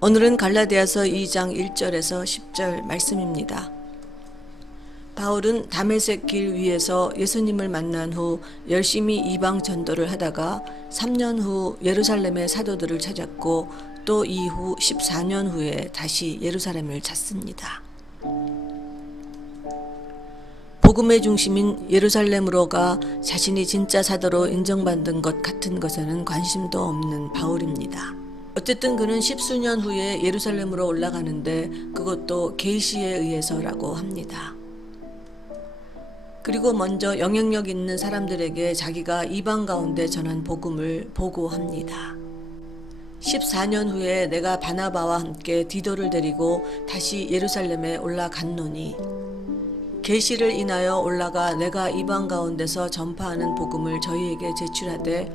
오늘은 갈라디아서 2장 1절에서 10절 말씀입니다. 바울은 다메섹 길 위에서 예수님을 만난 후 열심히 이방 전도를 하다가 3년 후 예루살렘의 사도들을 찾았고 또 이후 14년 후에 다시 예루살렘을 찾습니다. 복음의 중심인 예루살렘으로 가 자신이 진짜 사도로 인정받은 것 같은 것에는 관심도 없는 바울입니다. 어쨌든 그는 10수년 후에 예루살렘으로 올라가는데 그것도 계시에 의해서라고 합니다. 그리고 먼저 영향력 있는 사람들에게 자기가 이방 가운데 전한 복음을 보고합니다. 14년 후에 내가 바나바와 함께 디도를 데리고 다시 예루살렘에 올라갔노니 계시를 인하여 올라가 내가 이방 가운데서 전파하는 복음을 저희에게 제출하되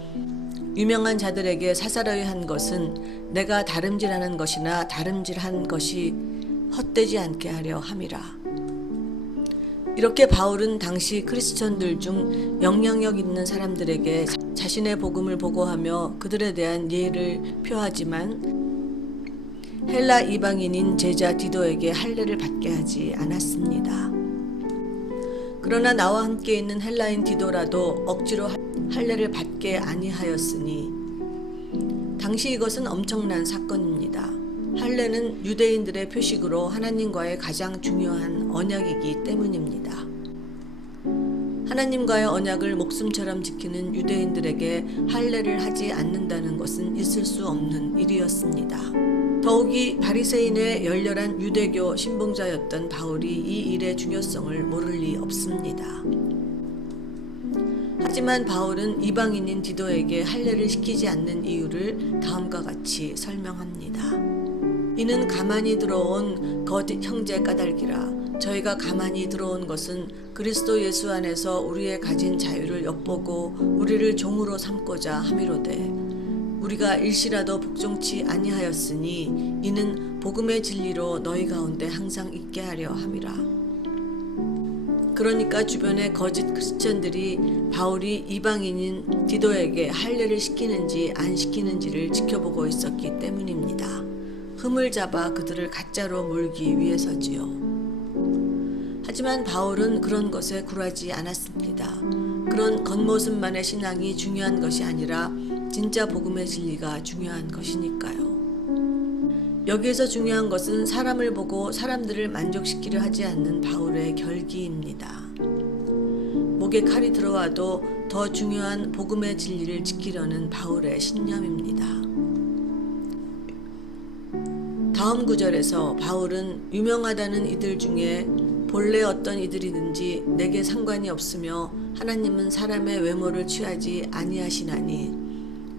유명한 자들에게 사사로이 한 것은 내가 다름질하는 것이나 다름질한 것이 헛되지 않게 하려 함이라. 이렇게 바울은 당시 크리스천들 중 영향력 있는 사람들에게 자신의 복음을 보고하며 그들에 대한 예의를 표하지만 헬라 이방인인 제자 디도에게 할례를 받게 하지 않았습니다. 그러나 나와 함께 있는 헬라인 디도라도 억지로 할례를 받게 아니하였으니 당시 이것은 엄청난 사건입니다. 할례는 유대인들의 표식으로 하나님과의 가장 중요한 언약이기 때문입니다. 하나님과의 언약을 목숨처럼 지키는 유대인들에게 할례를 하지 않는다는 것은 있을 수 없는 일이었습니다. 더욱이 바리새인의 열렬한 유대교 신봉자였던 바울이 이 일의 중요성을 모를 리 없습니다. 하지만 바울은 이방인인 디도에게 할례를 시키지 않는 이유를 다음과 같이 설명합니다. 이는 가만히 들어온 거짓 형제 까닭이라. 저희가 가만히 들어온 것은 그리스도 예수 안에서 우리의 가진 자유를 엿보고 우리를 종으로 삼고자 함이로되 우리가 일시라도 복종치 아니하였으니 이는 복음의 진리로 너희 가운데 항상 있게 하려 함이라. 그러니까 주변의 거짓 크리스천들이 바울이 이방인인 디도에게 할례를 시키는지 안 시키는지를 지켜보고 있었기 때문입니다. 흠을 잡아 그들을 가짜로 몰기 위해서지요. 하지만 바울은 그런 것에 굴하지 않았습니다. 그런 겉모습만의 신앙이 중요한 것이 아니라 진짜 복음의 진리가 중요한 것이니까요. 여기에서 중요한 것은 사람을 보고 사람들을 만족시키려 하지 않는 바울의 결기입니다. 목에 칼이 들어와도 더 중요한 복음의 진리를 지키려는 바울의 신념입니다. 다음 구절에서 바울은 유명하다는 이들 중에 본래 어떤 이들이든지 내게 상관이 없으며 하나님은 사람의 외모를 취하지 아니하시나니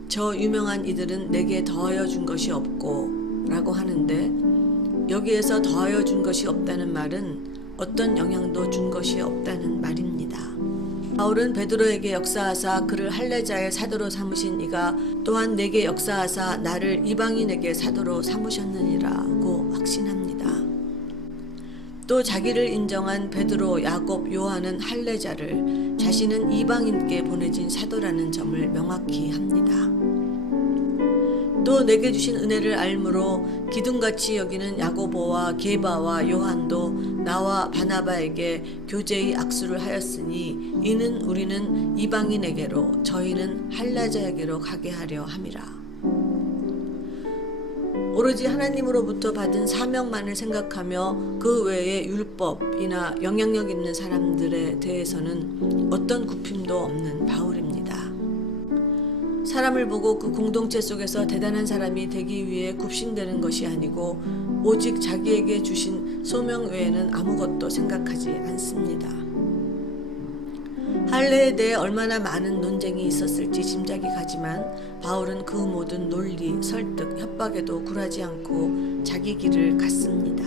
저 유명한 이들은 내게 더하여 준 것이 없고 라고 하는데 여기에서 더하여 준 것이 없다는 말은 어떤 영향도 준 것이 없다는 말입니다. 바울은 베드로에게 역사하사 그를 할례자의 사도로 삼으신 이가 또한 내게 역사하사 나를 이방인에게 사도로 삼으셨느니라고 확신합니다. 또 자기를 인정한 베드로, 야곱, 요한은 할례자를 자신은 이방인께 보내진 사도라는 점을 명확히 합니다. 또 내게 주신 은혜를 알므로 기둥같이 여기는 야고보와 게바와 요한도 나와 바나바에게 교제의 악수를 하였으니 이는 우리는 이방인에게로 저희는 할례자에게로 가게 하려 함이라. 오로지 하나님으로부터 받은 사명만을 생각하며 그 외에 율법이나 영향력 있는 사람들에 대해서는 어떤 굽힘도 없는 바울입니다. 사람을 보고 그 공동체 속에서 대단한 사람이 되기 위해 굽신되는 것이 아니고 오직 자기에게 주신 소명 외에는 아무것도 생각하지 않습니다. 할례에 대해 얼마나 많은 논쟁이 있었을지 짐작이 가지만 바울은 그 모든 논리, 설득, 협박에도 굴하지 않고 자기 길을 갔습니다.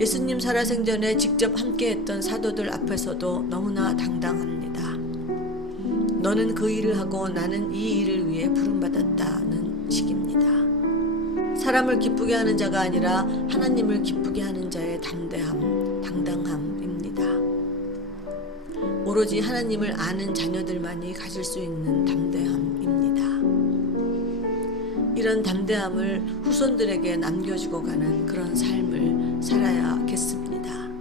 예수님 살아생전에 직접 함께했던 사도들 앞에서도 너무나 당당합니다. 너는 그 일을 하고 나는 이 일을 위해 부름받았다는 식입니다. 사람을 기쁘게 하는 자가 아니라 하나님을 기쁘게 하는 자의 담대함, 당당함입니다. 오로지 하나님을 아는 자녀들만이 가질 수 있는 담대함입니다. 이런 담대함을 후손들에게 남겨주고 가는 그런 삶을 살아야겠습니다.